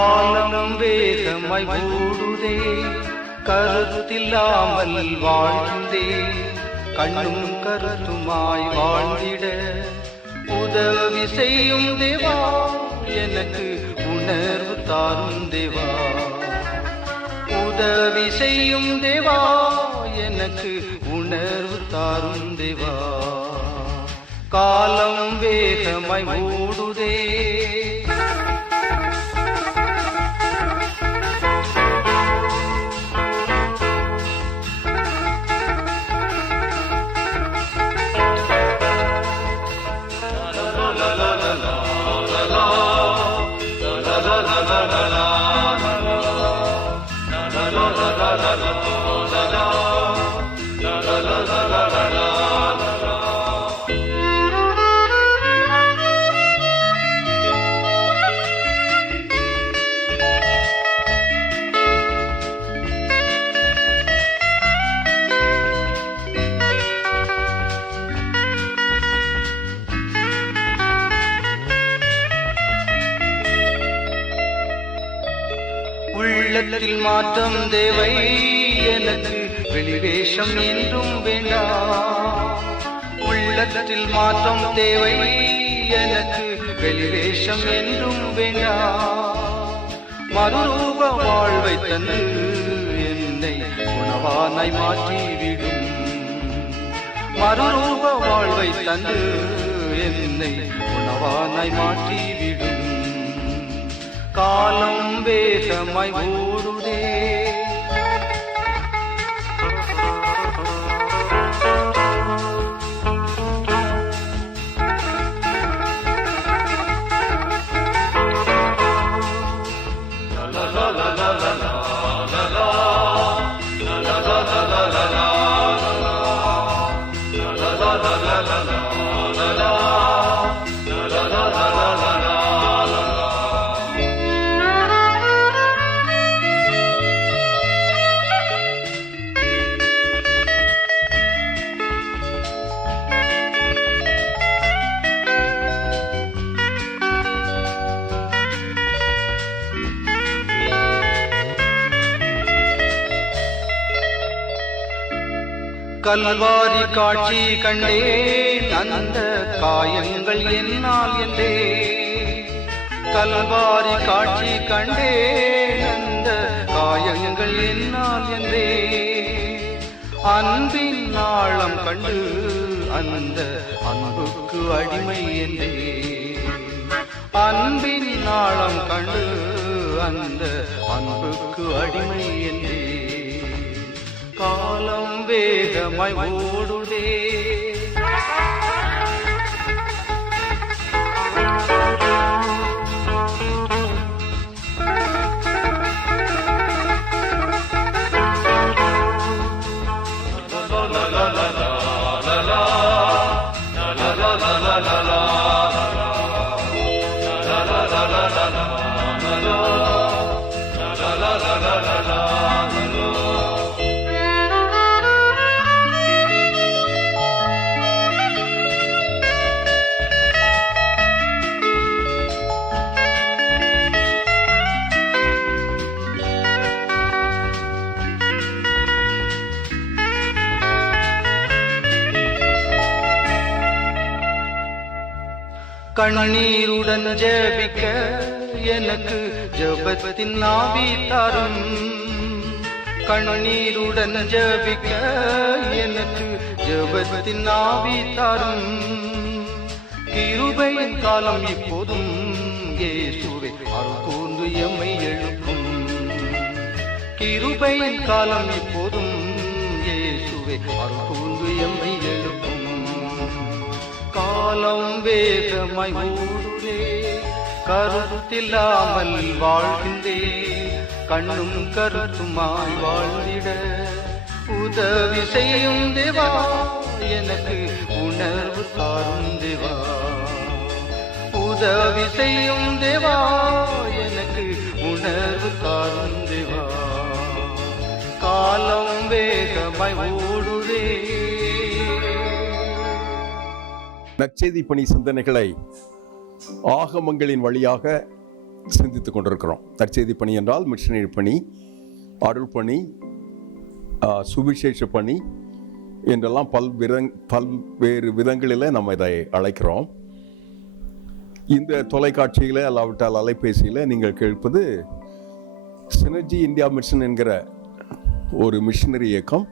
காலம் வேகமாய் ஓடுதே, கருத்தில்லாமல் வாழ்ந்தே, கண்ணும் கருத்துமாய் வாழ்ந்திட உதவி செய்யும் தேவா, எனக்கு உணர்வு தாரும் தேவா. உதவி செய்யும் தேவா, எனக்கு உணர்வு தாரும் தேவா. காலம் வேகமாய் ஓடுதே, உள்ளத்தில் மாற்றம் தேவை, எனக்கு வெளிவேஷம் என்றும் வேண்டாம். உள்ளத்தில் மாற்றம் தேவை, எனக்கு வெளிவேஷம் என்றும் வேண்டாம். மறுரூப வாழ்வை தந்து என்னை உணவானாய் மாற்றிவிடும். மறுரூப வாழ்வை தந்து என்னை உணவானாய் மாற்றிவிடும். காலம் வேகமாய் ஓடுதே, கல்வாரி காட்சி கண்டேன், அந்த காயங்கள் என்னால் என்றே. கல்வாரி காட்சி கண்டேன், அந்த காயங்கள் என்னால் என்றே. அன்பின் ஆழம் கண்டு அந்த அன்புக்கு அடிமை என்றே. அன்பின் ஆழம் கண்டு அந்த அன்புக்கு அடிமை என்றே. காலம் வேகமாய் ஓடுதே, கண்ணீருடன் ஜெபிக்க எனக்கு ஜெபத்தின் ஆவி தாரும். கண்ணீருடன் ஜெபிக்க எனக்கு ஜெபத்தின் ஆவி தாரும். கிருபையின் காலம் இப்போதும் இயேசுவே அருள் கூர்ந்து எம்மை எழுப்பும். கிருபையின் காலம் இப்போதும் இயேசுவே அருள் கூர்ந்து எம்மை எழுப்பும். காலம் வேகமாய் ஓடுதே, கருத்தில்லாமல் வாழ்கின்றே, கண்ணும் கருத்துமாய் வாழ்ந்திட உதவி செய்யும் தேவா, எனக்கு உணர்வு தாரும் தேவா. உதவி செய்யும் தேவா, எனக்கு உணர்வு தாரும் தேவா. காலம் வேகமாய் ஓடுதே. நற்செய்தி பணி சிந்தனைகளை ஆகமங்களின் வழியாக சிந்தித்து கொண்டிருக்கிறோம். நற்செய்தி பணி என்றால் மிஷனரி பணி, அருள் பணி, சுவிசேஷ பணி என்றெல்லாம் பல்வேறு விதங்களில் நம்ம இதை அழைக்கிறோம். இந்த தொலைக்காட்சியில் அல்லாவிட்டால் அலைபேசியில் நீங்கள் கேட்பது சினர்ஜி இந்தியா மிஷன் என்கிற ஒரு மிஷனரி இயக்கம்.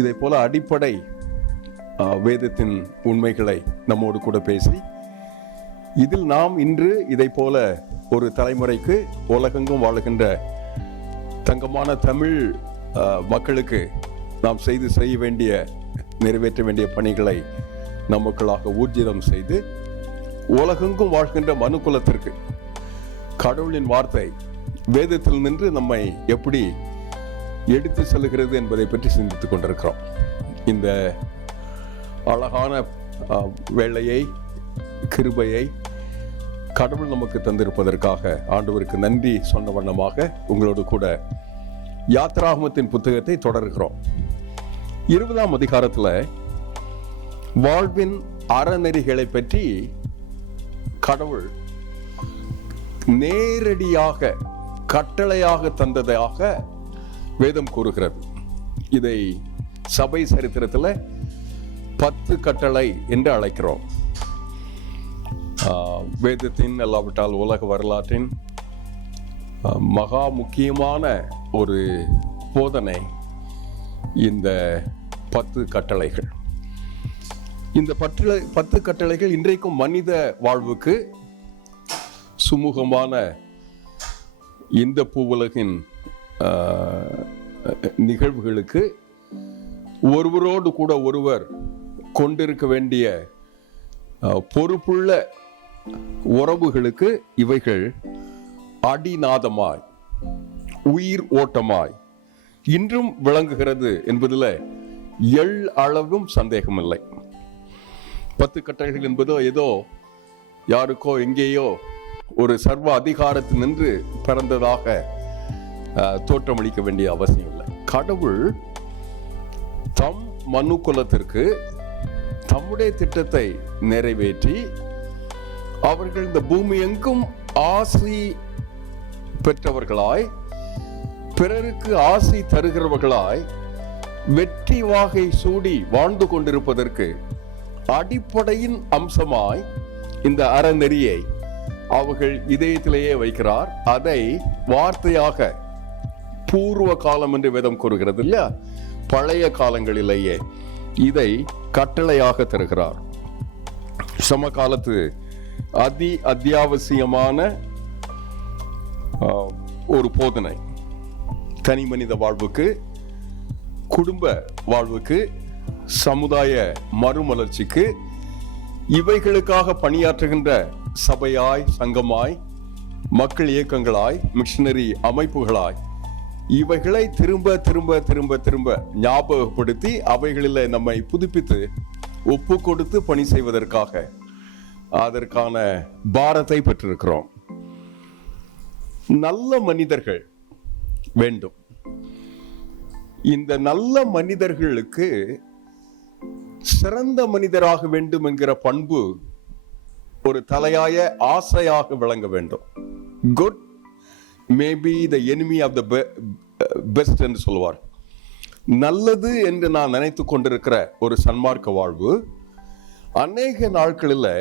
இதை போல அடிப்படை வேதத்தின் உண்மைகளை நம்மோடு கூட பேசி, இதில் நாம் இன்று இதை போல ஒரு தலைமுறைக்கு உலகெங்கும் வாழுகின்ற தங்கமான தமிழ் மக்களுக்கு நாம் செய்ய வேண்டிய நிறைவேற்ற வேண்டிய பணிகளை நமக்களாக ஊர்ஜிதம் செய்து உலகெங்கும் வாழ்கின்ற மனுக்குலத்திற்கு கடவுளின் வார்த்தை வேதத்தில் நின்று நம்மை எப்படி எடுத்து செல்கிறது என்பதை பற்றி சிந்தித்துக் கொண்டிருக்கிறோம். இந்த அழகான வேளையை, கிருபையை கடவுள் நமக்கு தந்திருப்பதற்காக ஆண்டவருக்கு நன்றி சொன்ன வண்ணமாக உங்களோடு கூட யாத்ராகமத்தின் புத்தகத்தை தொடர்கிறோம். 20ஆம் அதிகாரத்தில் வாழ்வின் அறநெறிகளை பற்றி கடவுள் நேரடியாக கட்டளையாக தந்ததாக வேதம் கூறுகிறது. இதை சபை சரித்திரத்தில் 10 கட்டளை என்று அழைக்கிறோம். வேதத்தின் அல்லாவிட்டால் உலக வரலாற்றின் மகா முக்கியமான ஒரு போதனை இந்த 10 கட்டளைகள். இந்த 10 கட்டளைகள் இன்றைக்கும் மனித வாழ்வுக்கு, சுமூகமான இந்த பூவுலகின் நிகழ்வுகளுக்கு, ஒருவரோடு கூட ஒருவர் கொண்டிருக்க வேண்டிய பொறுப்புள்ள உறவுகளுக்கு இவைகள் அடிநாதமாய், உயிர் ஓட்டமாய் இன்றும் விளங்குகிறது என்பதில் அளவும் சந்தேகமில்லை. 10 கட்டளைகள் என்பதோ ஏதோ யாருக்கோ எங்கேயோ ஒரு சர்வ அதிகாரத்தில் நின்று பிறந்ததாக தோற்றமளிக்க வேண்டிய அவசியம் இல்லை. கடவுள் தம் மனு குலத்திற்கு தம்முடைய திட்டத்தை நிறைவேற்றி அவர்கள் இந்த பூமி எங்கும் ஆசி பெற்றவர்களாய், பிறருக்கு ஆசி தருகிறவர்களாய், வெற்றி வாகை சூடி வாழ்ந்து கொண்டிருப்பதற்கு அடிப்படையின் அம்சமாய் இந்த அறநெறியை அவர்கள் இதயத்திலேயே வைக்கிறார். அதை வார்த்தையாக பூர்வ காலம் என்று வேதம் கூறுகிறது இல்லையா, பழைய காலங்களிலேயே இதை கட்டளையாக தருகிறார். சமகாலத்து அத்தியாவசியமான ஒரு போதனை, தனி மனித வாழ்வுக்கு, குடும்ப வாழ்வுக்கு, சமுதாய மறுமலர்ச்சிக்கு, இவைகளுக்காக பணியாற்றுகின்ற சபையாய், சங்கமாய், மக்கள் இயக்கங்களாய், மிஷனரி அமைப்புகளாய் இவைகளை திரும்ப திரும்ப திரும்ப திரும்ப ஞாபகப்படுத்தி அவைகளில் நம்மை புதுப்பித்து ஒப்பு கொடுத்து பணி செய்வதற்காக அதற்கான பாரத்தை பெற்றிருக்கிறோம். நல்ல மனிதர்கள் வேண்டும். இந்த நல்ல மனிதர்களுக்கு சிறந்த மனிதராக வேண்டும் என்கிற பண்பு ஒரு தலையாய ஆசையாக விளங்க வேண்டும். Good may be the enemy of the best என்று சொல்வார். நல்லது என்று நான் நினைத்து கொண்டிருக்கிற ஒரு சன்மார்க்க வாழ்வு அநேக நாட்களில்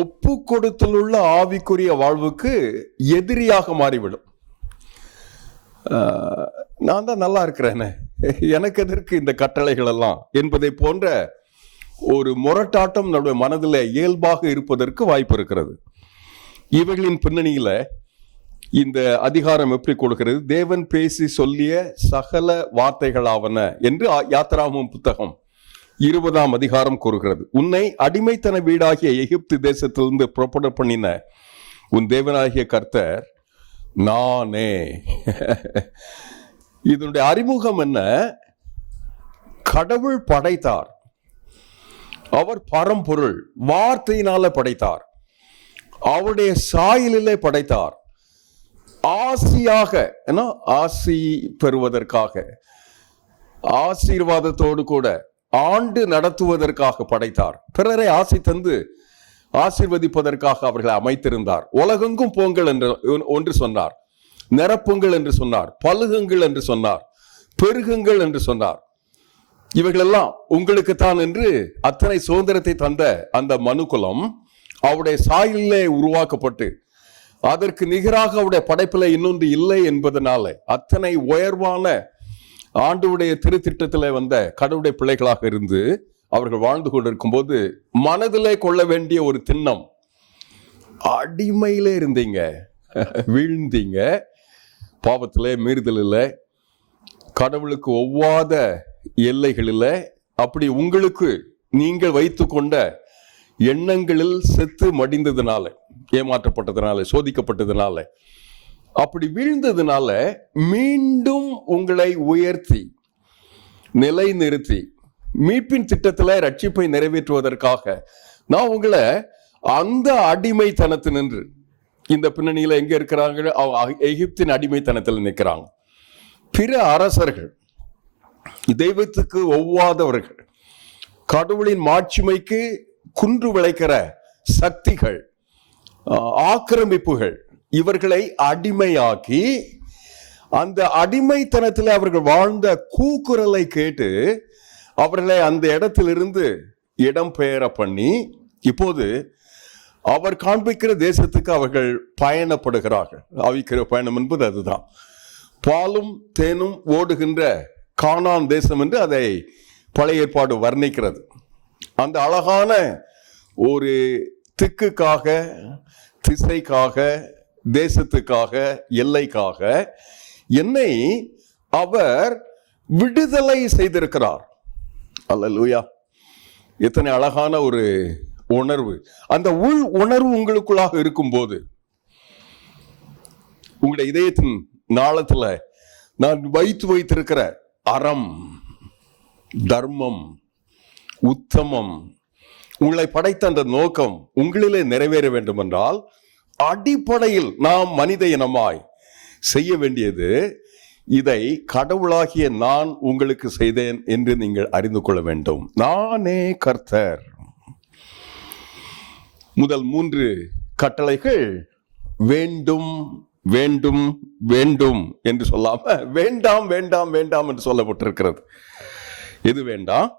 ஒப்பு கொடுத்தலுள்ள ஆவிக்குரிய வாழ்வுக்கு எதிரியாக மாறிவிடும். நான் தான் நல்லா இருக்கிறேனே, எனக்கு எதற்கு இந்த கட்டளைகள் எல்லாம் என்பதை போன்ற ஒரு முரட்டாட்டம் நம்முடைய மனதில் இயல்பாக இருப்பதற்கு வாய்ப்பு இருக்கிறது. இவைகளின் பின்னணியில இந்த அதிகாரம் எப்படி கொடுக்கிறது? தேவன் பேசி சொல்லிய சகல வார்த்தைகளாவன என்று யாத்ராகமம் புத்தகம் 20ஆம் அதிகாரம் கூறுகிறது. உன்னை அடிமைத்தன வீடாகிய எகிப்து தேசத்திலிருந்து புறப்பட பண்ணின உன் தேவனாகிய கர்த்தர் நானே. இதனுடைய அறிமுகம் என்ன? கடவுள் படைத்தார், அவர் பரம்பொருள், வார்த்தையினால படைத்தார், அவருடைய சாயலிலே படைத்தார், ஆசியாக, ஆசி பெறுவதற்காக, ஆசீர்வாதத்தோடு கூட ஆண்டு நடத்துவதற்காக படைத்தார். பிறரை ஆசை தந்து ஆசீர்வதிப்பதற்காக அவர்களை அமைத்திருந்தார். உலகெங்கும் போங்கள் என்று ஒன்று சொன்னார், நிரப்புங்கள் என்று சொன்னார், பலுகுங்கள் என்று சொன்னார், பெருகுங்கள் என்று சொன்னார். இவைகளெல்லாம் உங்களுக்குத்தான் என்று அத்தனை சுதந்திரத்தை தந்த அந்த மனுக்குலம் அவருடைய சாயலிலே உருவாக்கப்பட்டு அதற்கு நிகராக அவருடைய படைப்பில் இன்னொன்று இல்லை என்பதனால அத்தனை உயர்வான ஆண்டவருடைய திருத்திட்டத்தில் வந்த கடவுளுடைய பிள்ளைகளாக இருந்து அவர்கள் வாழ்ந்து கொண்டிருக்கும் போது மனதிலே கொள்ள வேண்டிய ஒரு திண்ணம், அடிமையிலே இருந்தீங்க, வீழ்ந்தீங்க, பாவத்திலே, மீறுதலில், கடவுளுக்கு ஒவ்வாத எல்லைகளில், அப்படி உங்களுக்கு நீங்கள் வைத்து கொண்ட எண்ணங்களில் செத்து மடிந்ததுனால, ஏமாற்றப்பட்டதுனால, சோதிக்கப்பட்டதுனால, அப்படி வீழ்ந்ததுனால மீண்டும் உங்களை உயர்த்தி நிலை நிறுத்தி மீட்பின் திட்டத்தில் ரட்சிப்பை நிறைவேற்றுவதற்காக நான் உங்களை அந்த அடிமைத்தனத்தினின்று, இந்த பின்னணியில் எங்க இருக்கிறாங்க, எகிப்தின் அடிமைத்தனத்தில் நிற்கிறாங்க. பிற அரசர்கள், தெய்வத்துக்கு ஒவ்வாதவர்கள், கடவுளின் மாட்சிமைக்கு குன்று விளைக்கிற சக்திகள், ஆக்கிரமிப்புகள், இவர்களை அடிமையாக்கி அந்த அடிமைத்தனத்தில் அவர்கள் வாழ்ந்த கூக்குரலை கேட்டு அவர்களை அந்த இடத்திலிருந்து இடம் பெயர பண்ணி இப்போது அவர் காண்பிக்கிற தேசத்துக்கு அவர்கள் பயணப்படுகிறார்கள். அவிக்கிற பயணம் என்பது அதுதான். பாலும் தேனும் ஓடுகின்ற கானான் தேசம் என்று அதை பழைய ஏற்பாடு வர்ணிக்கிறது. அந்த அழகான ஒரு திக்குக்காக, திசைக்காக, தேசத்துக்காக, எல்லைக்காக என்னை அவர் விடுதலை செய்திருக்கிறார். அல்லேலூயா! எத்தனை அழகான ஒரு உணர்வு. அந்த உள் உணர்வு உங்களுக்குள்ளாக இருக்கும்போது உங்களுடைய இதயத்தின் நாளத்துல நான் வைத்திருக்கிற அறம், தர்மம், உத்தமம், உங்களை படைத்த அந்த நோக்கம் உங்களிலே நிறைவேற வேண்டும் என்றால் அடிப்படையில் நாம் மனித இனமாய் செய்ய வேண்டியது, இதை கடவுளாகிய நான் உங்களுக்கு செய்தேன் என்று நீங்கள் அறிந்து கொள்ள வேண்டும். நானே கர்த்தர். முதல் 3 கட்டளைகள் வேண்டும் வேண்டும் வேண்டும் என்று சொல்லாம வேண்டாம் வேண்டாம் வேண்டாம் என்று சொல்லப்பட்டிருக்கிறது. எது வேண்டாம்?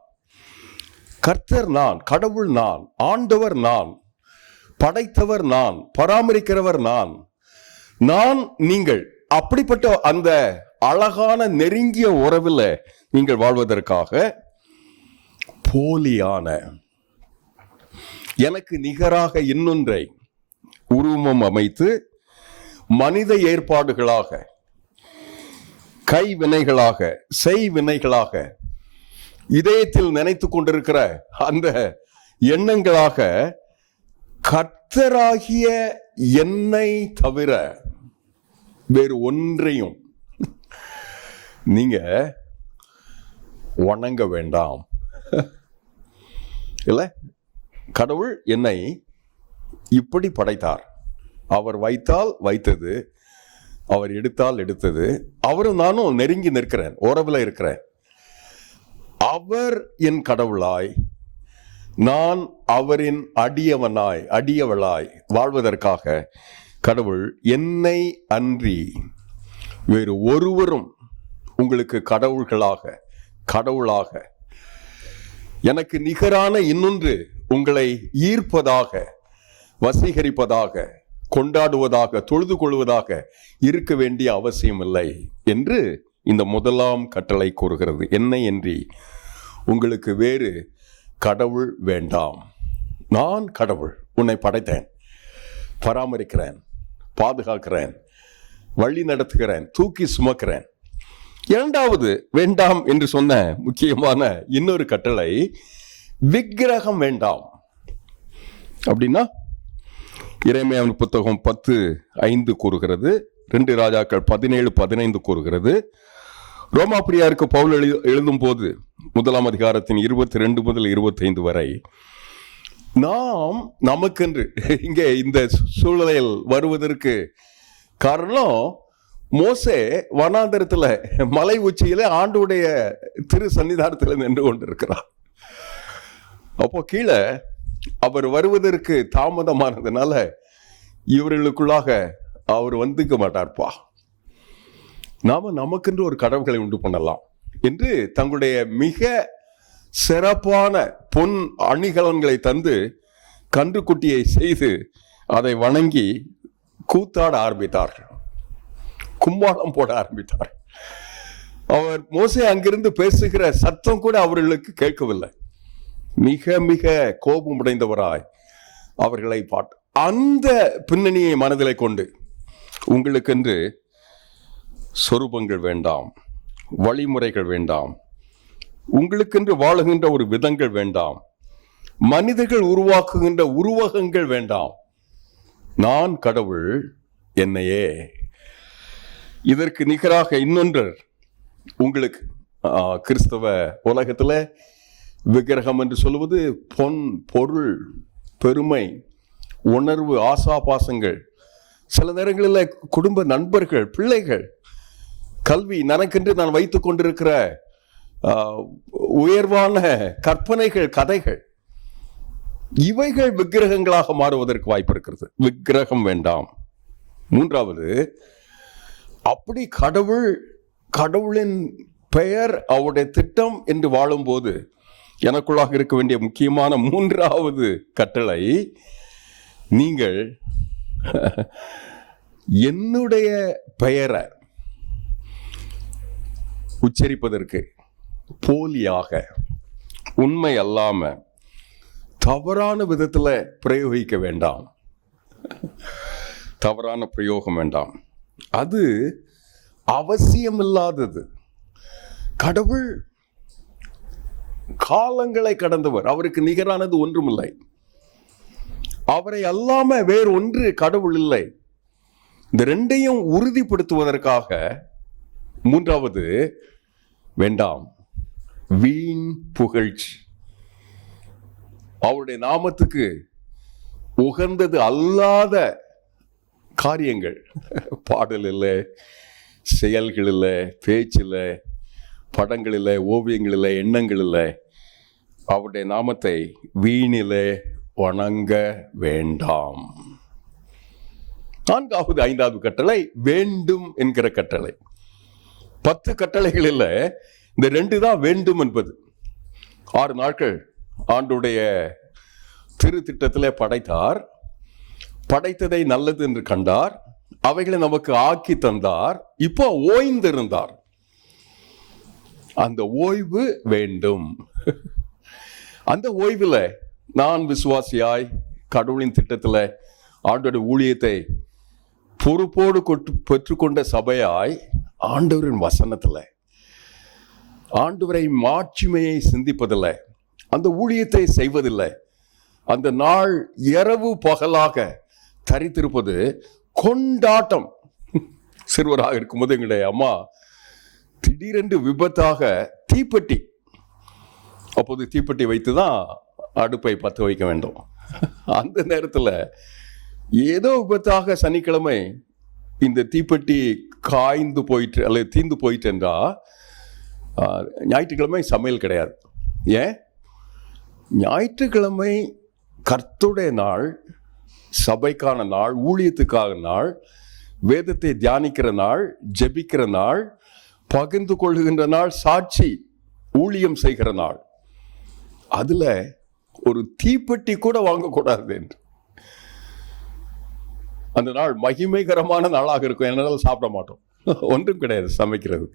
கர்த்தர் நான், கடவுள் நான், ஆண்டவர் நான், படைத்தவர் நான், பராமரிக்கிறவர் நான், நான் நீங்கள். அப்படிப்பட்ட அந்த அழகான நெருங்கிய உறவில் நீங்கள் வாழ்வதற்காக போலியான, எனக்கு நிகராக இன்னொன்றை உருவம் அமைத்து மனித ஏற்பாடுகளாக, கைவினைகளாக, செய்வினைகளாக, இதயத்தில் நினைத்து கொண்டிருக்கிற அந்த எண்ணங்களாக கர்த்தராகிய என்னை தவிர வேறு ஒன்றையும் நீங்க வணங்க வேண்டாம். இல்ல, கடவுள் என்னை இப்படி படைத்தார். அவர் வைத்தால் வைத்தது, அவர் எடுத்தால் எடுத்தது. அவரும் நானும் நெருங்கி நிற்கிறேன், உறவில் இருக்கிறேன். அவர் என் கடவுளாய், நான் அவரின் அடியவனாய், அடியவளாய் வாழ்வதற்காக கடவுள் என்னை அன்றி வேறு ஒருவரும் உங்களுக்கு கடவுளாக, எனக்கு நிகரான இன்னொன்று உங்களை ஈர்ப்பதாக, வசீகரிப்பதாக, கொண்டாடுவதாக, தொழுது கொள்வதாக இருக்க வேண்டிய அவசியம் இல்லை என்று இந்த முதலாம் கட்டளை கூறுகிறது. என்னை அன்றி உங்களுக்கு வேறு கடவுள் வேண்டாம். நான் கடவுள், உன்னை படைத்தேன், பராமரிக்கிறேன், பாதுகாக்கிறேன், வழி நடத்துகிறேன், தூக்கி சுமக்கிறேன். இரண்டாவது வேண்டாம் என்று சொன்ன முக்கியமான இன்னொரு கட்டளை விக்கிரகம் வேண்டாம். அப்படின்னா எரேமியாவின் புத்தகம் 10:5 கூறுகிறது, 2 ராஜாக்கள் 17:15 கூறுகிறது. ரோமாபுரியாருக்கு பவுல் எழுதும் போது 1ஆம் அதிகாரத்தின் 22 முதல் 25 வரை நாம் நமக்கென்று இங்கே இந்த சூழலில் வருவதற்கு காரணம், மோசே வனாந்தரத்துல மலை உச்சியில ஆண்டவருடைய திரு சன்னிதானத்தில் நின்று கொண்டிருக்கிறார். அப்போ கீழே அவர் வருவதற்கு தாமதமானதுனால இவர்களுக்குள்ளாக அவர் வந்துக்க மாட்டார்ப்பா, நாம நமக்கென்று ஒரு கடவுள்களை உண்டு பண்ணலாம் என்று தங்களுடைய மிக சிறப்பான பொன் அணிகலன்களை தந்து கன்றுக்குட்டியை செய்து அதை வணங்கி கூத்தாட ஆரம்பித்தார்கள், கும்மாளம் போட ஆரம்பித்தார். அவர் மோசே அங்கிருந்து பேசுகிற சத்தம் கூட அவர்களுக்கு கேட்கவில்லை. மிக மிக கோபமுடைந்தவராய் அவர்களை பாட்டு. அந்த பின்னணியை மனதிலே கொண்டு உங்களுக்கென்று சொரூபங்கள் வேண்டாம், வழிமுறைகள் வேண்டாம், உங்களுக்கென்று வாழுகின்ற ஒரு விதங்கள் வேண்டாம், மனிதர்கள் உருவாக்குகின்ற உருவகங்கள் வேண்டாம். நான் கடவுள், என்னையே. இதற்கு நிகராக இன்னொன்று உங்களுக்கு கிறிஸ்தவ உலகத்துல விக்கிரகம் என்று சொல்லுவது பொன், பொருள், பெருமை, உணர்வு, ஆசாபாசங்கள், சில நேரங்களில் குடும்ப நண்பர்கள், பிள்ளைகள், கல்வி, எனக்கென்று நான் வைத்துக் கொண்டிருக்கிற உயர்வான கற்பனைகள், கதைகள், இவைகள் விக்கிரகங்களாக மாறுவதற்கு வாய்ப்பு இருக்கிறது. விக்கிரகம் வேண்டாம். மூன்றாவது, அப்படி கடவுளின் பெயர், அவருடைய திட்டம் என்று வாழும்போது எனக்குள்ளாக இருக்க வேண்டிய முக்கியமான மூன்றாவது கட்டளை, நீங்கள் என்னுடைய பெயரை உச்சரிப்பதற்கு போலியாக, உண்மை அல்லாம, தவறான விதத்துல பிரயோகிக்க வேண்டாம். தவறான பிரயோகம் வேண்டாம். அது அவசியமில்லாதது. கடவுள் காலங்களை கடந்தவர், அவருக்கு நிகரானது ஒன்றுமில்லை. அவரை அல்லாம வேறு ஒன்று கடவுள் இல்லை. இந்த ரெண்டையும் உறுதிப்படுத்துவதற்காக மூன்றாவது, வேண்டாம் வீண் புகழ்ச்சி. அவருடைய நாமத்துக்கு உகந்தது அல்லாத காரியங்கள், பாடல் இல்லை, செயல்கள் இல்லை, பேச்சு இல்லை, படங்கள் இல்லை, ஓவியங்கள் இல்லை, எண்ணங்கள் இல்லை. அவருடைய நாமத்தை வீணிலே வணங்க வேண்டாம். நான்காவது, ஐந்தாவது கட்டளை வேண்டும் என்கிற கட்டளை. 10 கட்டளைகளில் இந்த 2 தான் வேண்டும் என்பது. 6 நாட்கள் ஆண்டுடைய திரு திட்டத்திலே படைத்தார். படைத்ததை நல்லது என்று கண்டார், அவைகளை நமக்கு ஆக்கி தந்தார். இப்போ ஓய்ந்திருந்தார். அந்த ஓய்வு வேண்டும். அந்த ஓய்வுல நான் விசுவாசியாய் கடவுளின் திட்டத்தில் ஆண்டோட ஊழியத்தை பொறுப்போடு பெற்றுக்கொண்ட சபையாய் ஆண்டவரின் வசனத்தில் ஆண்டவரை மாட்சிமையை சிந்திப்பதில்லை, அந்த ஊழியத்தை செய்வதில்லை. அந்த நாள் இரவு பகலாக தரித்திருப்பது கொண்டாட்டம். சிறுவராக இருக்கும்போது எங்களுடைய அம்மா திடீரென்று விபத்தாக தீப்பெட்டி, அப்போது தீப்பெட்டி வைத்துதான் அடுப்பை பற்ற வைக்க வேண்டும். அந்த நேரத்தில் ஏதோ விபத்தாக சனிக்கிழமை இந்த தீப்பெட்டி காய்ந்து போயிட்டு அல்லது தீந்து போயிட்டு என்றா ஞாயிற்றுக்கிழமை சமையல் கிடையாது. ஏன்? ஞாயிற்றுக்கிழமை கர்த்தருடைய நாள், சபைக்கான நாள், ஊழியத்துக்கான நாள், வேதத்தை தியானிக்கிற நாள், ஜெபிக்கிற நாள், பகிர்ந்து கொள்கின்ற நாள், சாட்சி ஊழியம் செய்கிற நாள். அதுல ஒரு தீப்பெட்டி கூட வாங்கக்கூடாது என்று. அந்த நாள் மகிமைகரமான நாளாக இருக்கும். என்னால் சாப்பிட மாட்டோம், ஒன்றும் கிடையாது, சமைக்கிறது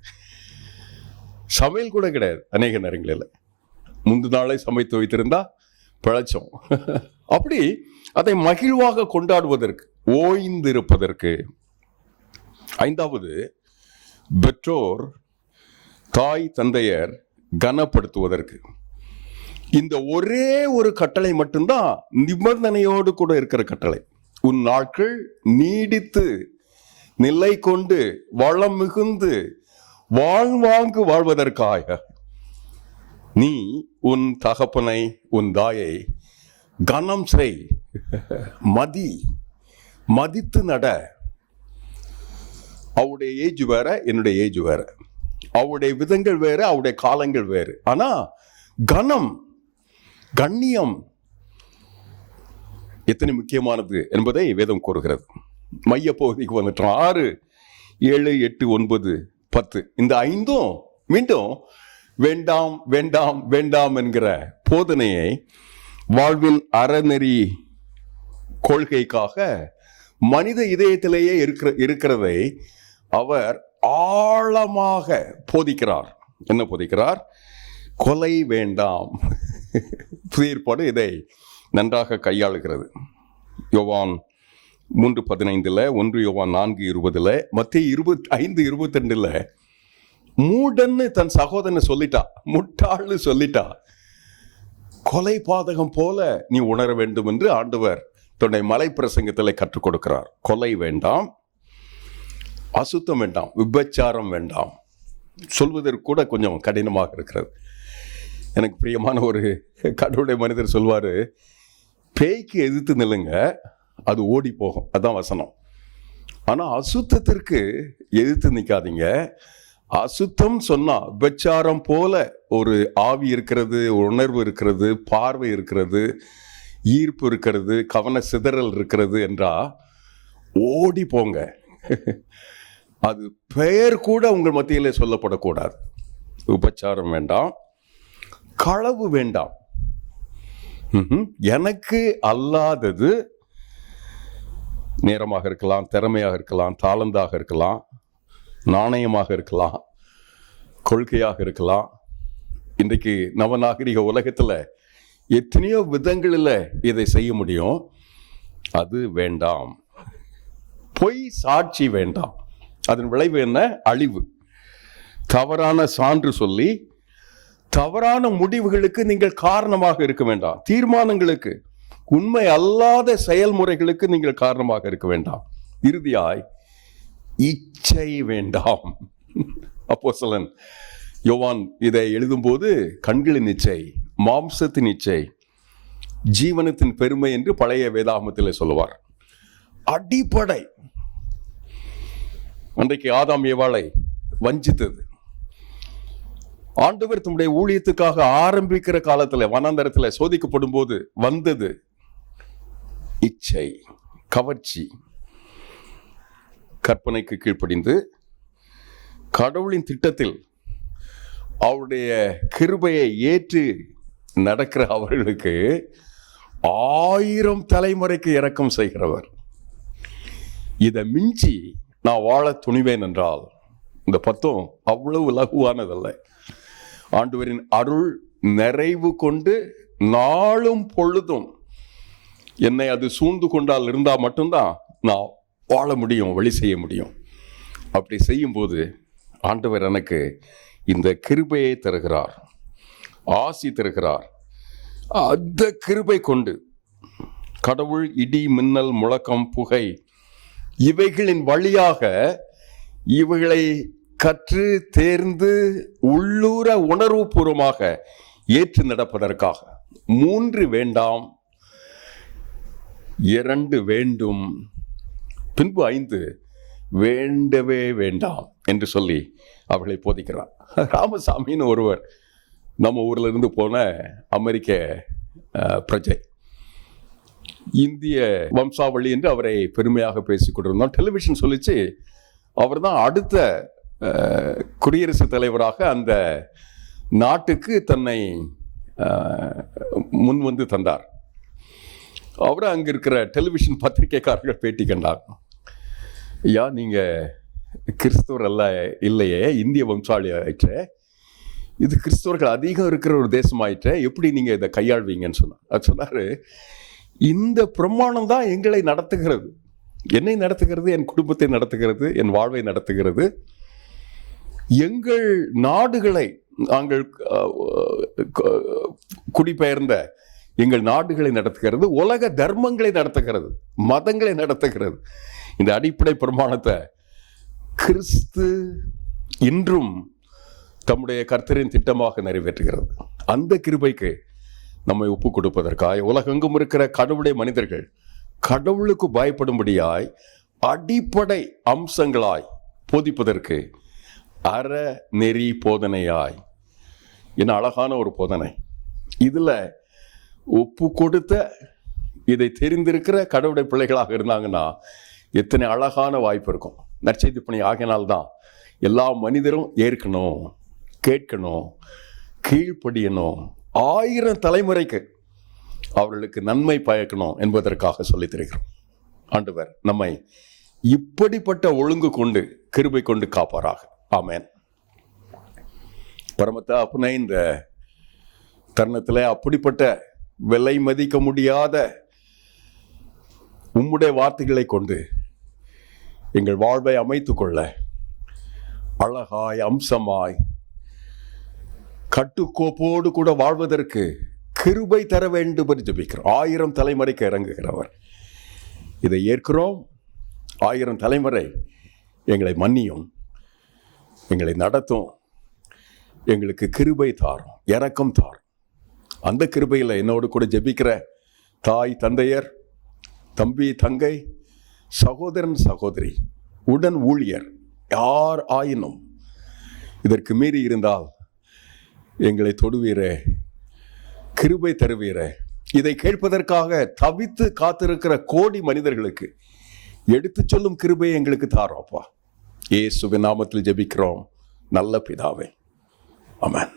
சமையல் கூட கிடையாது. அநேக நேரங்களில் முந்து நாளை சமைத்து வைத்திருந்தா பிழைச்சோம். அப்படி அதை மகிழ்வாக கொண்டாடுவதற்கு, ஓய்ந்திருப்பதற்கு. ஐந்தாவது, பெற்றோர் தாய் தந்தையர் கனப்படுத்துவதற்கு. இந்த ஒரே ஒரு கட்டளை மட்டும்தான் நிபந்தனையோடு கூட இருக்கிற கட்டளை. உன் நாட்கள் நீடித்து நிலை கொண்டு வளம் மிகுந்து வாழ்வாங்கு வாழ்வதற்காக நீ உன் தகப்பனை உன் தாயை கனம் செய், மதித்து நட. அவருடைய ஏஜ் வேற, என்னுடைய ஏஜ் வேற, அவருடைய விதங்கள் வேற, அவருடைய காலங்கள் வேறு. ஆனா கண்ணியம் எத்தனை முக்கியமானது என்பதை வேதம் கூறுகிறது. மைய பகுதிக்கு வந்துட்டோம். 6, 7, 8, 9, 10 இந்த 5 மீண்டும் வேண்டாம் வேண்டாம் வேண்டாம் என்கிற போதனையை வாழ்வின் அறநெறி கொள்கைக்காக மனித இதயத்திலேயே இருக்கிறதை அவர் ஆழமாக போதிக்கிறார். என்ன போதிக்கிறார்? கொலை வேண்டாம். புதிய ஏற்பாடு இதை நன்றாக கையாளுகிறது. யோவான் 3:15, 1 யோவான் 4:20, மத்தேயு 25:22 மூடன்னு தன் சகோதரனை சொல்லிட்டா, முட்டாள்னு சொல்லிட்டா. கொலை பாதகம் போல நீ உணர வேண்டும் என்று ஆண்டவர் தன்னுடைய மலை பிரசங்கத்தில் கற்றுக் கொடுக்கிறார். கொலை வேண்டாம், அசுத்தம் வேண்டாம், விபச்சாரம் வேண்டாம். சொல்வதற்கு கூட கொஞ்சம் கடினமாக இருக்கிறது. எனக்கு பிரியமான ஒரு கடவுளுடைய மனிதர் சொல்வாரு, பேய்க்கு எதிர்த்து நில்லுங்க, அது ஓடி போகும், அதான் வசனம். ஆனா அசுத்தத்திற்கு எதிர்த்து நிற்காதீங்க. அசுத்தம் சொன்னா விபச்சாரம் போல ஒரு ஆவி இருக்கிறது, உணர்வு இருக்கிறது, பார்வை இருக்கிறது, ஈர்ப்பு இருக்கிறது, கவன சிதறல் இருக்கிறது என்றா ஓடி போங்க. அது பெயர் கூட உங்கள் மத்தியிலே சொல்லப்படக்கூடாது. விபச்சாரம் வேண்டாம், களவு வேண்டாம். எனக்கு அல்லாதது நேரமாக இருக்கலாம், திறமையாக இருக்கலாம், தாளந்தாக இருக்கலாம், நாணயமாக இருக்கலாம், கொள்கையாக இருக்கலாம். இன்றைக்கு நவநாகரிக உலகத்தில் எத்தனையோ விதங்களில் இதை செய்ய முடியும். அது வேண்டாம். பொய் சாட்சி வேண்டாம். அதன் விளைவு என்ன? அழிவு. தவறான சான்று சொல்லி தவறான முடிவுகளுக்கு நீங்கள் காரணமாக இருக்க வேண்டாம். தீர்மானங்களுக்கு, உண்மை அல்லாத செயல்முறைகளுக்கு நீங்கள் காரணமாக இருக்க வேண்டாம். இறுதியாய் இச்சை வேண்டாம். அப்போஸ்தலன் யோவான் இதை எழுதும்போது கண்களின் இச்சை, மாம்சத்தின் இச்சை, ஜீவனத்தின் பெருமை என்று பழைய வேதாகமத்தில் சொல்லுவார். அடிப்படை. அன்றைக்கு ஆதாம் ஏவாளை வஞ்சித்தது. ஆண்டவர் தம்முடைய ஊழியத்துக்காக ஆரம்பிக்கிற காலத்தில் வனாந்தரத்தில் சோதிக்கப்படும் போது வந்தது இச்சை, கவர்ச்சி. கற்பனைக்கு கீழ்ப்படிந்து கடவுளின் திட்டத்தில் அவருடைய கிருபையை ஏற்று நடக்கிற அவர்களுக்கு 1000 தலைமுறைக்கு இரக்கம் செய்கிறவர். இதை மிஞ்சி நான் வாழ துணிவேன் என்றால் இந்த 10 அவ்வளவு லகுவானதல்ல. ஆண்டவரின் அருள் நிறைவு கொண்டு நாளும் பொழுதும் என்னை அது சூழ்ந்து கொண்டால் இருந்தால் மட்டும்தான் நான் வாழ முடியும், வழி செய்ய முடியும். அப்படி செய்யும்போது ஆண்டவர் எனக்கு இந்த கிருபையை தருகிறார், ஆசி தருகிறார். அந்த கிருபை கொண்டு கடவுள் இடி, மின்னல், முழக்கம், புகை இவைகளின் வழியாக இவைகளை கற்று தேர்ந்து உள்ளூர உணர்வு பூர்வமாக ஏற்று நடப்பதற்காக 3 வேண்டாம், 2 வேண்டும், பின்பு 5 வேண்டவே வேண்டாம் என்று சொல்லி அவர்களை போதிக்கிறார். ராமசாமின்னு ஒருவர் நம்ம ஊர்ல இருந்து போன அமெரிக்க பிரஜை, இந்திய வம்சாவளி என்று அவரை பெருமையாக பேசிக் கொண்டிருந்தோம். டெலிவிஷன் சொல்லிச்சு அவர் தான் அடுத்த குடியரசுத் தலைவராக அந்த நாட்டுக்கு தன்னை முன் வந்து தந்தார். அவர் அங்கே இருக்கிற டெலிவிஷன் பத்திரிகைக்காரர்கள் பேட்டி கண்டார். ஐயா, நீங்கள் கிறிஸ்தவர் அல்ல இல்லையே, இந்திய வம்சாவளி ஆயிற்றே, இது கிறிஸ்தவர்கள் அதிகம் இருக்கிற ஒரு தேசம் ஆயிற்றே, எப்படி நீங்கள் இதை கையாள்வீங்கன்னு சொன்னார். அது சொன்னார், இந்த பிரமாணம் தான் எங்களை நடத்துகிறது, என்னை நடத்துகிறது, என் குடும்பத்தை நடத்துகிறது, என் வாழ்வை நடத்துகிறது. எங்கள் நாடுகளை நாங்கள் குடிபெயர்ந்த எங்கள் நாடுகளை நடத்துகிறது, உலக தர்மங்களை நடத்துகிறது, மதங்களை நடத்துகிறது. இந்த அடிப்படை பிரமாணத்தை கிறிஸ்து இன்றும் தம்முடைய கர்த்தரின் திட்டமாக நிறைவேற்றுகிறது. அந்த கிருபைக்கு நம்மை ஒப்பு கொடுப்பதற்காய் உலகெங்கும் இருக்கிற கடவுளுடைய மனிதர்கள் கடவுளுக்கு பயப்படும்படியாய் அடிப்படை அம்சங்களாய் போதிப்பதற்கு அற நெறி போதனையாய், என்ன அழகான ஒரு போதனை. இதுல ஒப்பு கொடுத்த இதை தெரிந்திருக்கிற கடவுளுடைய பிள்ளைகளாக இருந்தாங்கன்னா எத்தனை அழகான வாய்ப்பு இருக்கும். நற்செய்தி பணி ஆகினால்தான் எல்லா மனிதரும் ஏற்கணும், கேட்கணும், கீழ்ப்படியணும், 1000 தலைமுறைக்கு அவர்களுக்கு நன்மை பயக்கணும் என்பதற்காக சொல்லித் தருகிறோம். ஆண்டவர் நம்மை இப்படிப்பட்ட ஒழுங்கு கொண்டு கிருபை கொண்டு காப்பாராக. ஆமென். பரமத்தா அப்பனே, இந்த தருணத்தில் அப்படிப்பட்ட விலை மதிக்க முடியாத உம்முடைய வார்த்தைகளை கொண்டு எங்கள் வாழ்வை அமைத்துக் கொள்ள அழகாய், அம்சமாய், கட்டுக்கோப்போடு கூட வாழ்வதற்கு கிருபை தர வேண்டும் என்று ஜெபிக்கிறோம். 1000 தலைமுறைக்கு இறங்குகிறவர் இதை ஏற்கிறோம். 1000 தலைமுறை எங்களை மன்னியும், எங்களை நடத்தும், எங்களுக்கு கிருபை தாரும், இரக்கம் தாரும். அந்த கிருபையில் என்னோடு கூட ஜெபிக்கிற தாய், தந்தையர், தம்பி, தங்கை, சகோதரன், சகோதரி, உடன் ஊழியர் யார் ஆயினும் இதற்கு மீறி இருந்தால் எங்களை தொடுவீரே, கிருபை தருவீரே. இதை கேட்பதற்காக தவித்து காத்திருக்கிற கோடி மனிதர்களுக்கு எடுத்து சொல்லும் கிருபை எங்களுக்கு தாரோப்பா. இயேசுவின் நாமத்தில் ஜெபிக்கிறோம் நல்ல பிதாவே. ஆமென்.